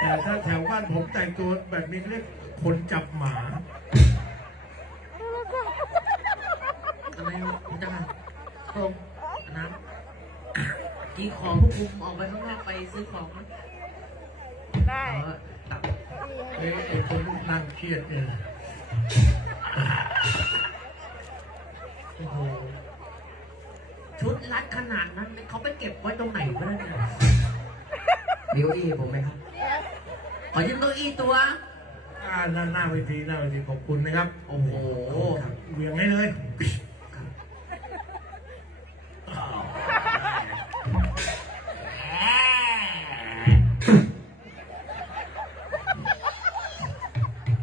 แต่ถ้าแถวบ้านผมแต่งตัวแบบนี้เรียกคนจับหมาอะไรพระเจ้าค่ะพระองค์น้ำกี่ของพวกคุมออกไปข้างนอกไปซื้อของได้อ๋อตับเอ้ยไอ้คนนั่งเครียดเนี่ยโอ้โห ชุดรัดขนาดนั้นเขาไปเก็บไว้ตรงไหนวะเนี่ยมีเก้าอี้ผมไหมครับ ขอยืมเก้าอี้ตัว อ่าหน้าหน้าเวทีหน้าเวทีขอบคุณนะครับ โอ้โหครับเหวียงให้เลย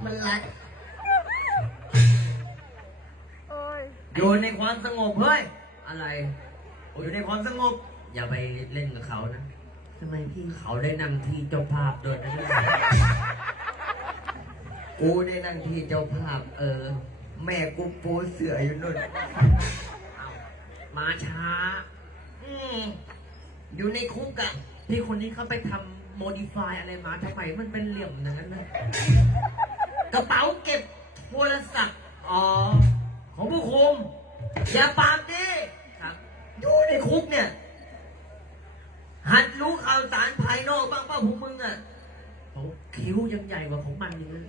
มันรัดโอ้ยอยู่ในความสงบเฮ้ย อะไร อยู่ในความสงบ อย่าไปเล่นกับเขานะ ทำไมพี่เขาได้นั่งที่เจ้าภาพด้วยนะกูได้นั่งที่เจ้าภาพ เออ แม่กูปูเสืออยู่นู่นเอามาช้า อืมอยู่ในคุกอะพี่คนนี้เขาไปทำโมดิฟายอะไรมาทำไมมันเป็นเหลี่ยมอย่างนั้นนะกระเป๋าเก็บโทรศัพท์อ๋อของผู้คุมอย่าปากดิครับอยู่ใน คุกเนี่ย หัดรู้ข่าวสารภายนอกบ้างเปล่าพวกมึงอะโอ้คิ้วยังใหญ่กว่าของมันอยู่เลย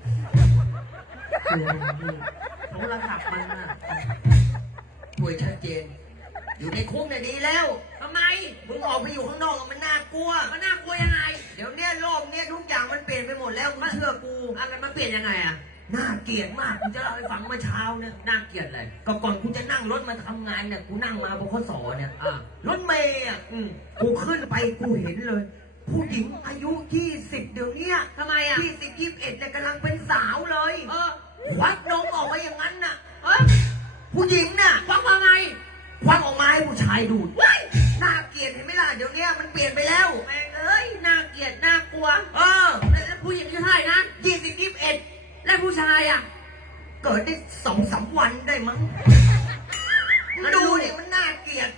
ของระดับมันอะป่วยชัดเจน อยู่ในคุกเนี่ยดีแล้วทำไม มึงออกไปอยู่ข้างนอกอะมันน่ากลัว มันน่ากลัวยังไง เดี๋ยวเนี้ยโลกเนี้ยทุกอย่างมันเปลี่ยนไปหมดแล้วมึงเชื่อกู อะไรมันเปลี่ยนยังไงอะ น่าเกลียดมากกูจะเล่าให้ฟังเมื่อเช้าเนี่ยน่าเกลียดเลยก็ก่อนกูจะนั่งรถมาทำงานเนี่ยกูนั่งมาบนข้อสอเนี่ยอ่ารถเมย์อะอืมกูขึ้นไปกูเห็นเลย ผู้หญิงอายุยี่สิบเดี๋ยวเนี้ยทำไมอะ ยี่สิบยี่สิบเอ็ดเนี่ยกำลังเป็นสาวเลยเออควักนมออกมาอย่างนั้นน่ะ เออผู้หญิงน่ะควักมาไงควักออกมาให้ผู้ชายดูดเฮ้ยน่าเกลียดเห็นไหมล่ะเดี๋ยวเนี้ยมันเปลี่ยนไปแล้วแม่งเอ้ยน่าเกลียดน่ากลัวเออแล้วผู้หญิงอายุเท่าไหร่นะ ยี่สิบยี่สิบเอ็ด แล้วผู้ชายอะ เกิดได้สองสามวันได้มั้งมันดูเนี่ยมันน่าเกลียด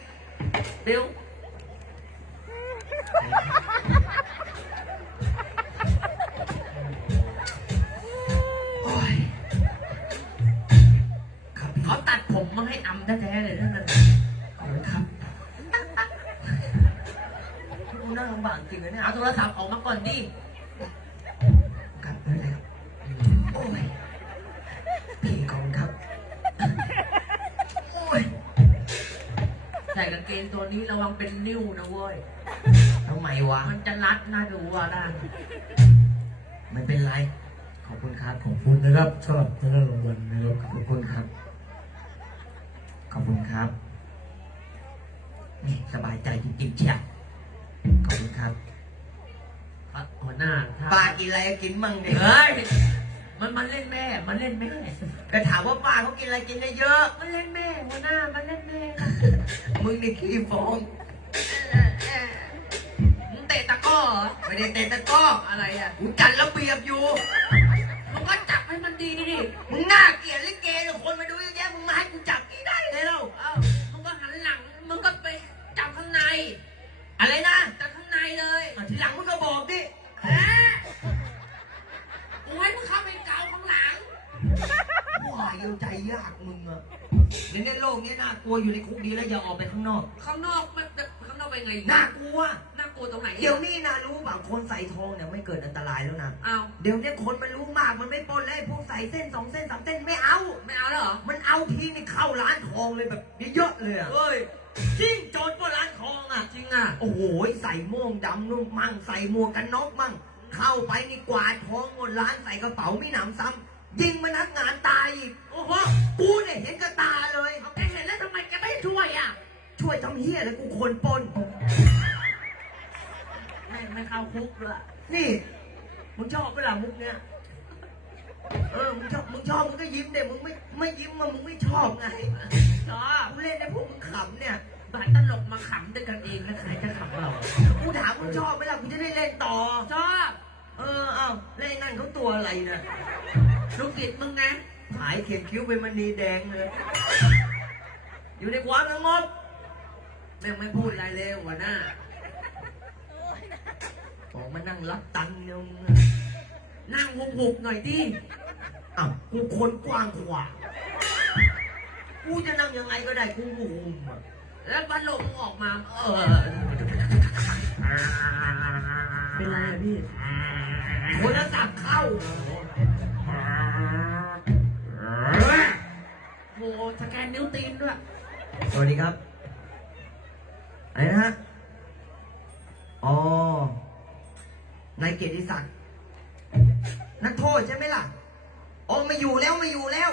เดี๋ยวโอ้ยครับเขาตัดผมมาให้อำแท้ๆเลยนั่นน่ะขอบคุณครับกูน่าลำบากจริงเลยเนี่ยเอาโทรศัพท์ออกมาก่อนดิ กางเกงตัวนี้ระวังเป็นนิ้วนะเว้ย ทำไมวะ มันจะรัดน่าดูอะได้ไม่เป็นไร ขอบคุณครับ ขอบคุณนะครับสำหรับเงินรางวัลนะครับ ขอบคุณครับ ขอบคุณครับ นี่สบายใจจริงๆเชียวขอบคุณครับ หัวหน้าป้ากินอะไรกินมั่งเนี่ย เฮ้ย มันมันเล่นแม่ มันเล่นแม่ก็ถามว่าป้าเขากินอะไรกินได้เยอะ มันเล่นแม่หัวหน้า มันเล่นแม่ มึงนี่ขี้ฟ้องมึงเตะตะกร้อเหรอไม่ได้เตะตะกร้ออะไรอะกูจัดระเบียบอยู่ ทองเนี่ยไม่เกิดอันตรายแล้วนะ เอาเดี๋ยวนี้คนมันรู้มากมันไม่ปล้นแล้วไอ้พวกใส่เส้นสองเส้นสามเส้นไม่เอา ไม่เอาแล้วเหรอมันเอาทีนี่เข้าร้านทองเลยแบบเยอะๆเลยอะเฮ้ยจริงโจรก็ร้านทองอะจริงอะ โอ้โหใส่โม่งดำนุ่มมั่งใส่หมวกกันน็อกมั่ง เข้าไปนี่กวาดทองหมดร้านใส่กระเป๋าไม่หนำซ้ำยิงพนักงานตายอีกโอ้โหกูเนี่ยเห็นกับตาเลย เอาแกเห็นแล้วทำไมแกไม่ช่วยอะ ช่วยทำเฮียแล้วกูควรปล้น ไม่ไม่เข้าคุกเลยนี่ มึงชอบเวลามุกเนี้ย เออ มึงชอบ มึงชอบ มึงก็ยิ้มเด็มึงไม่ ไม่ยิ้มมามึงไม่ชอบไงชอบกูเล่นให้พวกมึงขำเนี่ยบ้านตลกมาขำด้วยกันเองแล้วใครจะขำเรา กูถามมึงชอบไหมล่ะกูจะได้เล่นต่อ ชอบ เออ เอาเล่นนั่นเขาตัวอะไรนะลูกศิษย์มึงไงขายเขียนคิ้วเป็นมณีแดงเลย อยู่ในความสงบแม่งไม่พูดอะไรเลยหัวหน้า มานั่งรับตังค์เนี่ยมึงนั่งหุบๆหน่อยดิอ้าวกูคนกว้างขวางกูจะนั่งยังไงก็ได้กูหูมอะแล้วพัดลมออกมา เออ เป็นไรอะพี่ โทรศัพท์เข้าโหสแกนนิ้วตีนด้วย สวัสดีครับ อะไรนะฮะ อ๋อ นายเกียรติศักดิ์นักโทษใช่ไหมล่ะออไม่อยู่แล้วม่อยู่แล้ว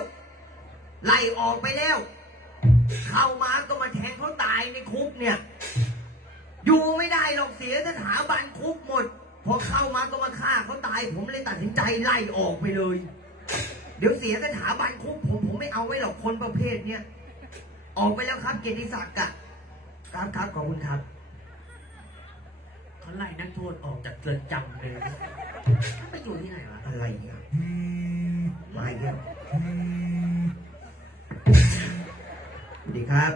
ไล่ออกไปแล้ว เข้ามาก็มาแทงเขาตายในคุกเนี่ย อยู่ไม่ได้หรอกเสียสถาบันคุกหมด พอเข้ามาก็มาฆ่าเขาตาย ผมเลยตัดสินใจไล่ออกไปเลย เดี๋ยวเสียสถาบันคุกผมผมไม่เอาไว้หรอกคนประเภทเนี้ยออกไปแล้วครับเกียรติศักดิ์อะครับครับขอบคุณครับ เขาไล่นักโทษออกจากเรือนจำเลยไปอยู่ที่ไหนวะอะไรอะมาอีกแล้วสวัสดีครับ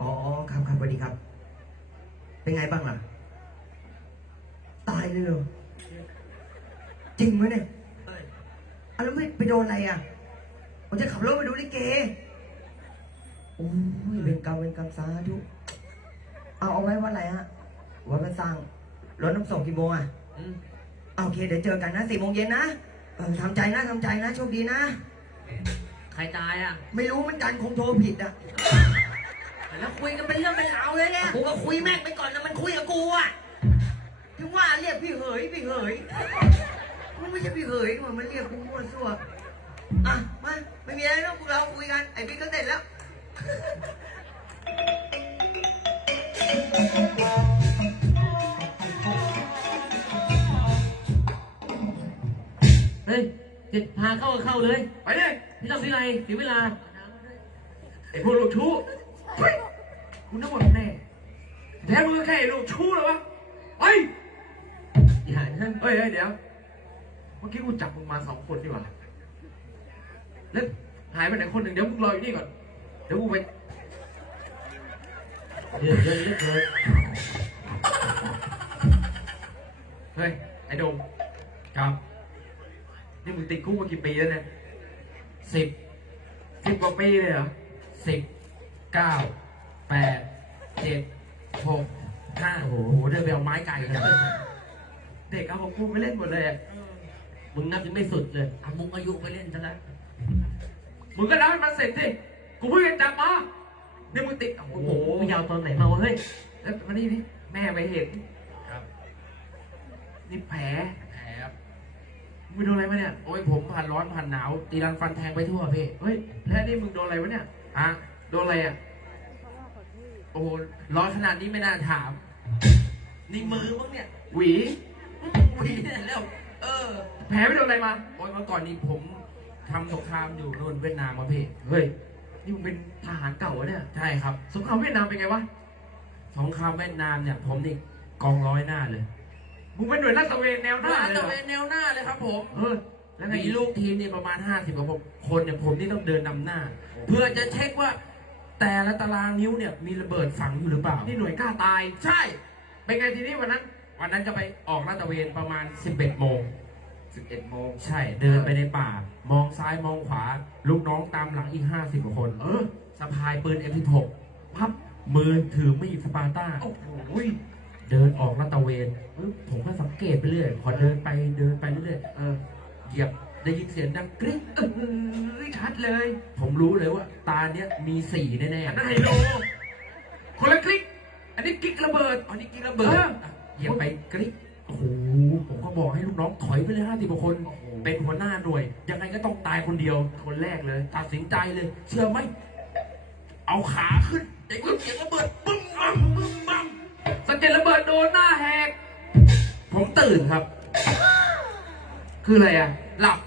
อ๋ออ๋อครับครับสวัสดีครับ เป็นไงบ้างล่ะ ตายเลยเหรอจริงไหมเนี่ยเอ้ยอะแล้วไม่ไปโดนอะไรอะผมจะขับรถไปดูลิเกโอ้ยเป็นกรรมเป็นกรรมสาธุเอาเอาไว้วันอะไรฮะ วันมันสร้างรถน้ำส่งกี่โมงอะอืมเอาโอเค เดี๋ยวเจอกันนะสี่โมงเย็นนะเออทำใจนะทำใจนะโชคดีนะ ใครตายอะไม่รู้เหมือนกันคงโทรผิดอะแล้วคุยกันเป็นเรื่องเป็นราวเลยเนี่ยกูก็คุยแม่งไปก่อนนะมันคุยกับกูอะถึงว่าเรียกพี่เหยพี่เหยมันไม่ใช่พี่เหยมันมันเรียกกูมั่วซั่วอะมาไม่มีอะไรแล้วพวกเราคุยกันไอ้พี่ก็เสร็จแล้วเจะพาเข้าก็เข้าเลย ไปเลยพี่ต้องที่ไรเสียเวลา ไอ้พวกลูกชู้เฮ้ยคุณนึกว่าแน่แท้มึงก็แค่ไอ้ลูกชู้เหรอวะไปอย่านะเฮ้ยเฮ้ยเดี๋ยว เมื่อกี้กูจับมึงมาสองคนดีกว่าแล้วหายไปไหนคนหนึ่งเดี๋ยวมึงรออยู่นี่ก่อน เดี๋ยวกูไปเดือดเดือดเดือดเลยเฮ้ย ไอ้โดมครับ นี่มึงติดคุกมากี่ปีแล้วเนี่ยสิบสิบกว่าปีเลยเหรอสิบเก้าแปดเจ็ดหกห้าโอ้โหเดินไปเอาไม้ไก่กันเด็กเอาของกูไปเล่นหมดเลยอะมึงนับยังไม่สุดเลยเอามุงอายุไปเล่นซะแล้วมึงก็นับให้มันเสร็จสิกูเพิ่งจะจับมานี่มึงติดโอ้โอ้โหโหมึงยาวตอนไหนมาวะเฮ้ยแล้วมานี่นี่แม่ไปเห็นครับนี่แผลแผลครับ มึงโดนอะไรมาเนี่ย โอ้ยผมผ่านร้อนผ่านหนาว ตีรันฟันแทงไปทั่วพี่เฮ้ยแล้วนี่มึงโดนอะไรวะเนี่ยอะโดนอะไรอะโอ้โหร้อนขนาดนี้ไม่น่าถาม นี่มือมึงเนี่ยหวีอืมหวีเนี่ยแล้วเออ แผลไปโดนอะไรมาโอ้ยเมื่อก่อนนี้ผมทำสงครามอยู่นู่นเวียดนามมาพี่เฮ้ยนี่มึงเป็นทหารเก่าวะเนี่ยใช่ครับ สงครามเวียดนามเป็นไงวะสงครามเวียดนามเนี่ย ผมนี่กองร้อยหน้าเลย มึงเป็นหน่วยลาดตระเวนแนวหน้าเลยเหรตะอเวนแนวหน้าเลยครับผมเออแล้วไงมีลูกทีมนี่ประมาณ 50กว่าคนเนี่ยผมนี่ต้องเดินนำหน้า เพื่อจะเช็คว่า แต่ละตารางนิ้วเนี่ยมีระเบิดฝังอยู่หรือเปล่า นี่หน่วยกล้าตาย ใช่ เป็นไงทีนี้วันนั้น วันนั้นก็ไปออกลาดตระเวนประมาณ 11โมง 11โมง ใช่ เดินไปในป่า มองซ้ายมองขวา ลูกน้องตามหลังอีก 50กว่าคน เออสะพายปืน M16 พับมือถือมีดสปาร์ต้า โอ้โห เดินออกลาดตระเวนปึ๊บผมก็สังเกตไปเรื่อย พอเดินไปเดินไปเรื่อยเออๆเหยียบได้ยินเสียงดังกริ๊กเออชัดเลย ผมรู้เลยว่า ตาเนี้ยมีสีแน่อันนั้นไฮโลคนละคลิกอันนี้กิ๊กระเบิดๆอันนี้กินระเบิดเออเหยียบไปกริ๊กโอ้โหผมก็บอกให้ลูกน้องถอยไปเลยห้าสิบกว่าคนโอ้โหเป็นหัวหน้าหน่วย ยังไงก็ต้องตายคนเดียว คนแรกเลย ตัดสินใจเลย เชื่อไหม เอาขาขึ้นไอ้เสียงระเบิดปึ้งบังปึ้งบัง สะเก็ดระเบิดโดนหน้าแหก ผมตื่นครับ คืออะไรอะ หลับ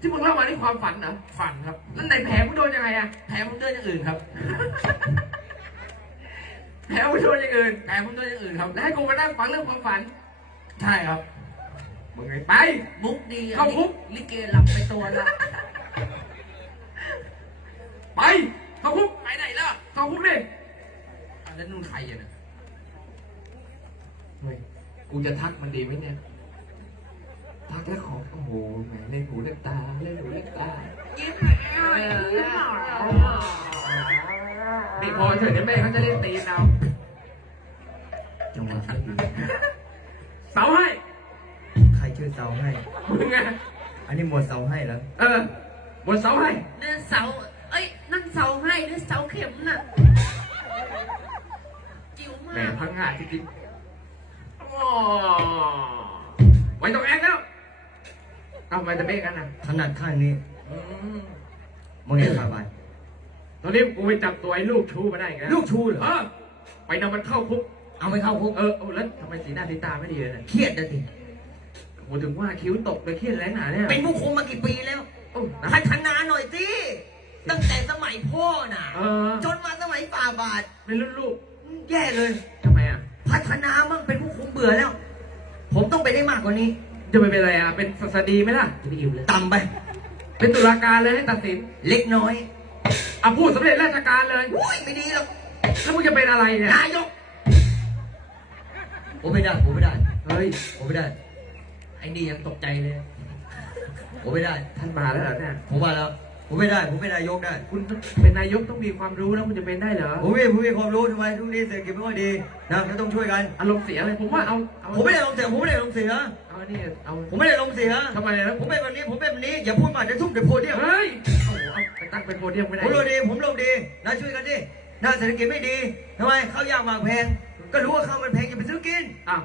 ที่มึงเล่ามานี่ความฝันเหรอ ฝันครับ แล้วไหนแผลมึงโดนยังไงอะ แผลผมเดินอย่างอื่นครับ แผลมึงโดนอย่างอื่น แผลผมเดินอย่างอื่นครับ แล้วให้กูมานั่งฟังเรื่องความฝัน ใช่ครับ มึงไงไป มุกดีอะเข้าคุก ลิเกหลับไปตัวละ ไป เข้าคุกไปไหนล่ะเข้าคุกดิอะแล้วนุ่นใครอะเนี่ย เฮ้ยกูจะทักมันดีไหมเนี่ย ทักแล้วขอโอ้โหแหมเล่นหูเล่นตาเล่นหูเล่นตานี่พอเถอะเดี๋ยวแม่เขาจะเล่นตีนเอาจังหวะไม่ดีเสาให้ ใครชื่อเสาให้มึงไงอันนี้หมวดเสาให้แล้วเออบนเสาให้นั่นเสาเอ้ยนั่นเสาให้นั่นเสาเข็มน่ะจิ๋วแหมมากพังงาจริงๆอ๋อ ไว้ตรงแอนแล้วเอาไปตะเบกกันนะถนัดข้างนี้อืมมึงเห็นขาบานตอนนี้กูไปจับตัวไอ้ลูกชูมาได้อีกแล้วลูกชูเหรอเออไปนำมันเข้าคุก เอาไปเข้าคุกเออเออแล้วทำไมสีหน้าสีตาไม่ดีเลยเนี่ยเครียดนะดิโหถึงว่าคิ้วตกเลยเครียดแรงหนาเนี่ยเป็นผู้คุมมากี่ปีแล้วโอ้นะพัฒนาหน่อยสิตั้งแต่สมัยพ่อน่ะ เออจนมาสมัยฝ่าบาทเป็นรุ่นลูกแย่เลยทำไมอะ พัฒนามั่งเป็นผู้คุมเบื่อแล้ว ผมต้องไปได้มากกว่านี้จะไปเป็นอะไรอะ เป็นศาสดีไหมล่ะ จะไปอิ่มเลย ต่ำไป เป็นตุลาการเลยให้ตัดสินเล็กน้อยเอาพูดสำเร็จราชการเลย อุ้ยไม่ดีหรอกแล้วมึงจะเป็นอะไรเนี่ย นายก ผมไม่ได้ ผมไม่ได้ เฮ้ย ผมไม่ได้ ไอ้นี่ยังตกใจเลย ผมไม่ได้ ท่านมาแล้วเหรอเนี่ย ผมว่าแล้ว ผมไม่ได้ผมเป็นนายกได้คุณเป็นนายกต้องมีความรู้นะคุณจะเป็นได้เหรอผมมีผมมีความรู้ทำไมทุกนี้เศรษฐกิจไม่ค่อยดีนะก็ต้องช่วยกันอารมณ์เสียเลยผมว่าเอาเอาผมไม่ได้ลงเสียผมไม่ได้ลงเสียเอานี่เอาผมไม่ได้ลงเสียทำไมนะผมเป็นแบบนี้ผมเป็นแบบนี้อย่าพูดมาเดี๋ยวทุ่มเดี๋ยวโพเดียมเฮ้ยโอ้โหเอาไปตั้งเป็นโพเดียมไม่ได้ผมลงดีผมลงดีนะช่วยกันดินะเศรษฐกิจไม่ดีทำไมข้าวยากหมากแพง ก็รู้ว่าข้าวมันแพงอย่าไปซื้อกินอ้าว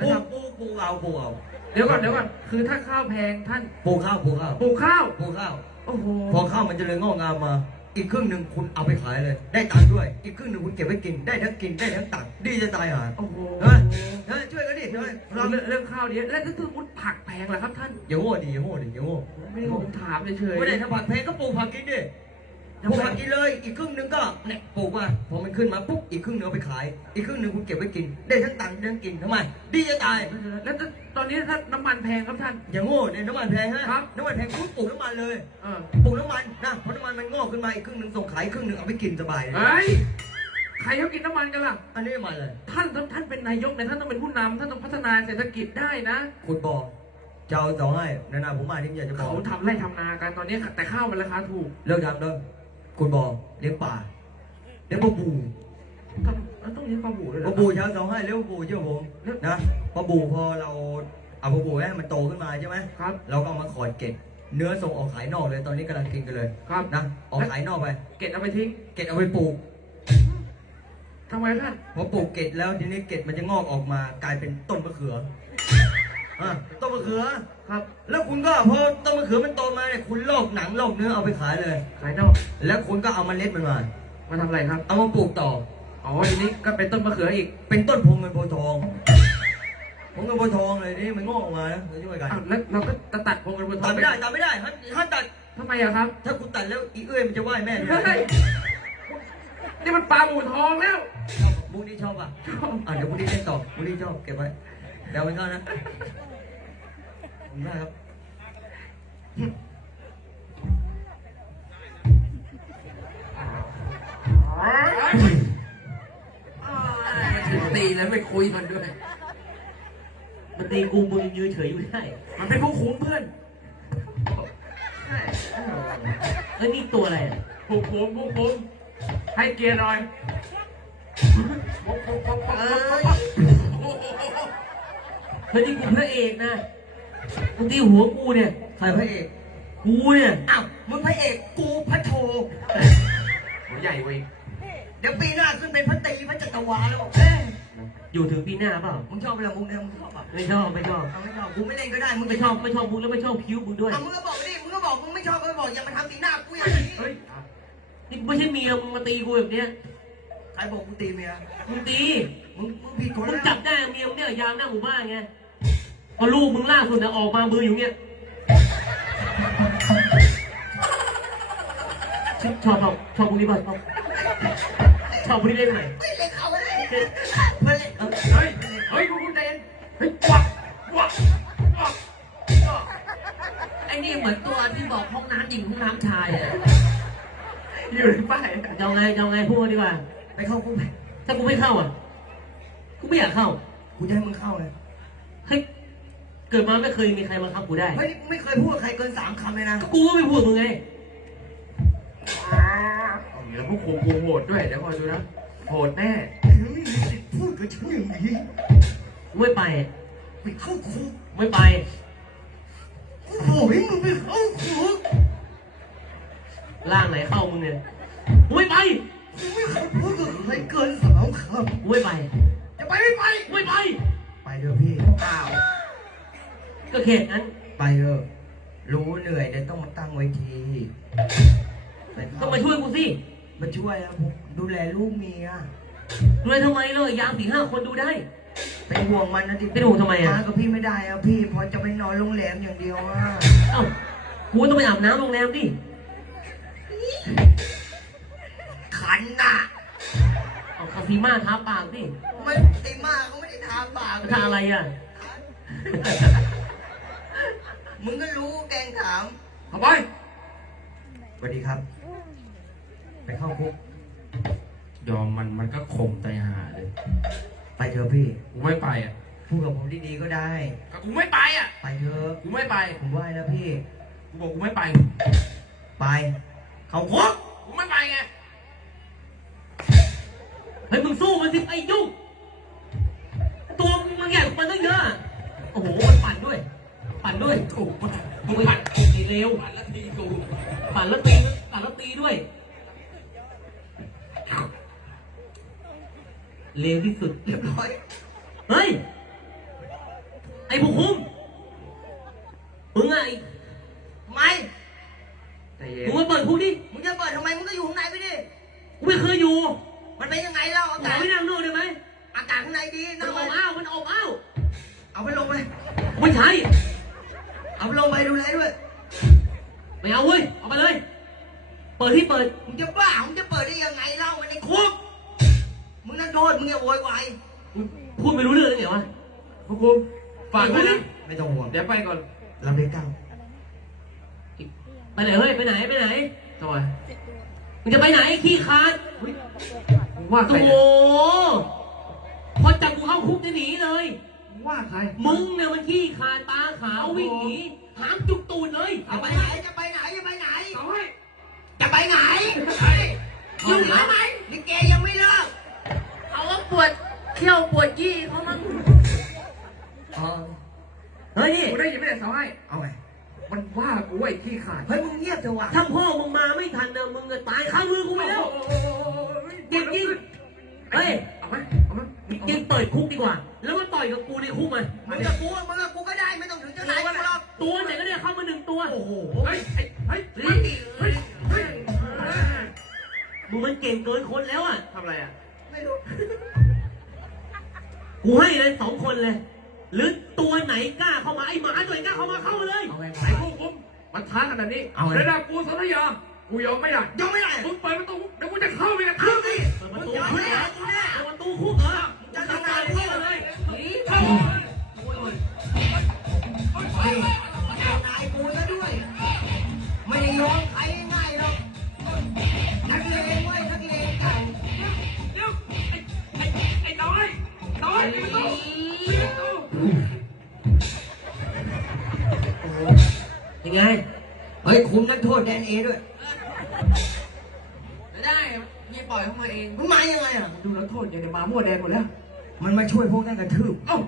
ปลูกปลูกปลูกเอาปลูกเอาเดี๋ยวก่อนเดี๋ยวก่อนคือถ้าข้าวแพงท่านปลูกข้าวปลูกข้าวปลูกข้าวปลูกข้าว โอ้โหพอข้าวมันเจะเลยงอกงามมา อีกครึ่งหนึ่งคุณเอาไปขายเลย ได้ตังค์ด้วย อีกครึ่งหนึ่งคุณเก็บไว้กิน ได้ทั้งกินได้ทั้งตังค์ดีจะตายหาโอ้โหเฮ้ยเฮ้ยช่วยกันดิช่วยเราเราเรื่องเรื่องข้าวเนี้ยแล้วถ้าสมมติผักแพงล่ะครับท่าน อย่าโง่ดิอย่าโง่ดิอย่าโง่ไม่ได้ผมถามเฉยๆ ไม่ได้ถ้าผักแพงก็ปลูกผักกินดิ ปลูกผักกินเลย อีกครึ่งหนึ่งก็เนี่ยปลูกมาพอมันขึ้นมาปุ๊บ อีกครึ่งหนึงเอาไปขาย อีกครึ่งหนึ่งคุณเก็บไว้กิน ได้ทั้งตังค์ได้ทั้งกินทำไม ดีจะตาย แล้วตอนนี้ถ้าน้ำมันแพงครับท่าน อย่าโง่เนี่ยน้ำมันแพงฮะ ครับ น้ำมันแพงคุณปลูกน้ำมันเลย เออปลูกน้ำมันนะเพราะน้ำมันมันงอกขึ้นมาอีกครึ่งหนึ่งส่งขายอีกครึ่งหนึ่งเอาไปกินสบายเลยเฮ้ยใครเขากินน้ำมันกันล่ะ อันนี้มาเลย ท่านท่านเป็นนายกเนี่ยท่านต้องเป็นผู้นำท่านต้องพัฒนาเศรษฐกิจได้นะ คุณบอกเจ้าต่อให้นานาผมมาที่อยากจะบอกเขาทำไร่ทำนากันตอนนี้แต่ข้าวมันราคาถูก เลิกทำเลย คุณบอกเลี้ยงป่าเลี้ยงปลาบูต้องแล้วต้องเลี้ยงปลาบูด้วยเหปรลาอบูเช้าสองให้เลี้ยงปลาบูเชื่อผมนะปลาบูพอเราเอาปลาบูให้มันโตขึ้นมาใช่ไหมครับ เราก็เอามาขอดเกล็ดเนื้อส่งออกขายนอกเลยตอนนี้กำลังกินกันเลยครับ นะออกขายนอกไป เก็บเอาไปทิ้งเกล็ดเอาไปปลูกทำไมท่านพอปลูกเกล็ดแล้วทีนี้เกล็ดมันจะงอกออกมากลายเป็นต้นมะเขือ อะต้นมะเขือ ครับ แล้วคุณก็พอต้นมะเขือมันโตมาเนี่ยคุณลอกหนังลอกเนื้อเอาไปขายเลย ขายนอกแล้วคุณก็เอาเมล็ดมันมา มาทำอะไรครับ เอามาปลูกต่อ อ๋อทีนี้ก็เป็นต้นมะเขืออีกเป็นต้นพงเงินโพธิ์ทองพงเงินโพธิ์ทองเลยนี่มันงอกออกมานะเราช่วยกันอ้าวแล้วเราก็จะตัดพงกันบนตัดไม่ได้ตัดไม่ได้ห้ามห้ามตัดทำไมอะครับถ้าคุณตัดแล้วอีเอ้ยมันจะไหว้แม่เนี่ยเฮ้ยนี่มันปลาบูทองแล้วบุนี้ชอบอะชอบอะเดี๋ยวบุนี้เล่นต่อบุนี้ชอบเก็บไว้ เดี๋ยวมันเข้านะขอบคุณมากครับตีแล้วไม่คุยกันด้วย มันตีกูมึงยืนเฉยอยู่ได้ มันเป็นผู้คุ้มเพื่อนเอ้ยนี่ตัวอะไรอะผู้คุ้มผู้คุ้มให้เกียร์หน่อย เฮ้ยนี่กูพระเอกนะมึงตีหัวกูเนี่ยใครพระเอก กูเนี่ย อ้าวมึงพระเอกกูพระโทหัวใหญ่เว้ยเดี๋ยวปีหน้าขึ้นเป็นพระตรีพระจัตวาแล้วเอ้ยอยู่ถึงปีหน้าเปล่า มึงชอบเวลามึงเนี่ยมึงชอบอะไม่ชอบไม่ชอบเอาไม่ชอบกูไม่เล่นก็ได้มึงไม่ชอบไม่ชอบมึงแล้วไม่ชอบคิ้วมึงด้วย เอามึงก็บอกดิมึงก็บอกมึงไม่ชอบมึงก็บอกอย่ามาทำสีหน้ากูอย่างนี้เฮ้ยนี่ไม่ใช่เมียมึงมาตีกูแบบเนี้ยใครบอกกูตีเมียมึงตีมึงมึงผิดคนมึงแล้ว จับได้เมียมึงเนี่ยยามหน้าหมู่บ้านไง พอลูกมึงล่าสุดนะออกมามืออยู่เนี่ยชอบชอบชอบชอบพวกนี้ป่ะชอบชอบพวกนี้เล่นไหนไม่เล่นเขาเลยไม่เล่นเอาเฮ้ยเฮ้ยคุณเดนเฮ้ยวักวักวักไอ้นี่เหมือนตัวที่บอกห้องน้ำหญิงห้องน้ำชายอะอยู่ในป้ายจะเอาไงจะเอาไงพูดมาดีกว่า ไปเข้าคุกไปถ้ากูไม่เข้าอะกูไม่อยากเข้ากูจะให้มึงเข้าไงเฮ้ย กิดมาไม่เคยมีใครมาคับกูได้ เฮ้ยไม่เคยพูดกับใครเกินสามคำเลยนะก็กูก็ไม่พูดมึงไงเอาอย่างนี้แล้วพวกครูกูโหดด้วยเดี๋ยวคอยดูนะโหดแน่ไม่มีสิทธิ์พูดกับฉันอย่างนี้กูไม่ไป ไปเข้าคุกไม่ไป กูบอกให้มึงไปเข้าคุกร่างไหนเข้ามึงเนี่ยกูไม่ไปกูไม่เคยพูดกับใครเกินสามคกูไม่ไปำจะไปไม่ไปกูไม่ไป ไปเถอะพี่เปล่าก็แค่นั้น ไปเถอะรู้เหนื่อยเดี๋ยวต้องมาตั้งไว้ทีไปเข้ก็มาช่วยกูสิมาช่วยครับผมดูแลลูกเมียดูเลยทำไมเลยยามสี่ห้าคนดูได้ เป็นห่วงมันนะที่เป็นห่วงทำไมอะากับพี่ไม่ได้อะพี่เพอจะไปนอนโรงแรมอย่างเดียวอะเอ้ากูต้องไปอาบน้ำโรงแรมดิขันน่ะเอาคาซีมาทาปากดิไม่ไอ้มากเขาไม่ได้ทาปากทาอะไรอะ มึงก็รู้แกงถามเข้าไปสวัสดีครับ ไปเข้าคุก ยอมมันมันก็ข่มใจหาเลย ไปเถอะพี่ กูไม่ไปอะพูดกับผมดีๆก็ได้ ก็กูไม่ไปอะ ไปเถอะ กูไม่ไป ผมไหว้แล้วพี่ กูบอกกูไม่ไป ไป เข้าคุก กูไม่ไปไง เฮ้ยมึงสู้มันสิไอ้ยุ่งตัวมึงใหญ่กว่ามันตั้งเยอะ โอ้โหมัน ปั่นด้วยปั่นด้วยโอ้โหมึงปั่นตีเร็วปั่นละทีกูปั่นแล้วตีปั่นแล้วตีด้วยเลวที่สุดเรียบร้อย เฮ้ย ไอ้ผู้คุม ไว้นะไม่ต้องห่วงเดี๋ยวไปก่อนเราได้เก้าไปไหนเฮ้ยไปไหนไปไหนทำไมมึงจะไปไหนขี้คาดมึงว่าใครโอ้โหเนี่ยพอจับกูเข้าคุกจะหนีเลยมึงว่าใคร มึงเนี่ยมันขี้คาดตาขาววิ่งหนีหามจุกตูดเลยเอาเอาไปไปไหไหนนจะไปไหนจะไปไหนเอาให้จะไปไหนอยู่ทำไมลิเกยังไม่เลิกเขาว่าปวดเขี้ยวปวดยี่เขามั้งอ๋อ เฮ้ยนี่กูได้ยินไม่ได้สาวให้เอาไง มันว่ากูไอ้ขี้ขาดเฮ้ยมึงเงียบเถอะวะถ้าพ่อมึงมาไม่ทันนะมึงก็ตายข้างมือกูไปแล้วเก่งจริงเฮ้ย เอาไหมเอาไหมจริงเปิดคุกดีกว่า แล้วมาต่อยกับกูในคุกมันมึงกับกูมึงกับกูก็ได้ไม่ต้องถึงเจ้านายกูหรอกตัวไหนก็ได้เข้ามาหนึ่งตัว โอ้โห เฮ้ยไอ้เฮ้ยเฮ้ย เฮ้ย เฮ้ยมึงมันเก่งเกินคนแล้วอะทำอะไรอะ ไม่รู้ กูให้เลยสองคนเลยหรือ ตัวไหนกล้าเข้ามาไอ้หมาตัวไหนกล้าเข้ามาเข้ามาเลยเอาไงไอ้พวกผมมันท้าขนาดนี้เอาไง ระดับกูสัญญากูยอมไม่ได้ยอมไม่ได้มึงเปิดประตูเดี๋ยวกูจะเข้าไปกระทืบดิเปิดประมึงตูยอมคุไม่กได้เหรอกูแน่เปิดประตูคุกเหรอจะทำงาตานยกูเข้าเลเลยยเข้าเโทษแดนเอด้วย ไม่ได้ยี่ปล่อยเข้ามาเองมันมายังไงอะ ดูแล้วโทษอย่าเดี๋ยวมามั่วแดงหมดแล้ว มันมาช่วยพวกนั้นกระทืบ เอ้า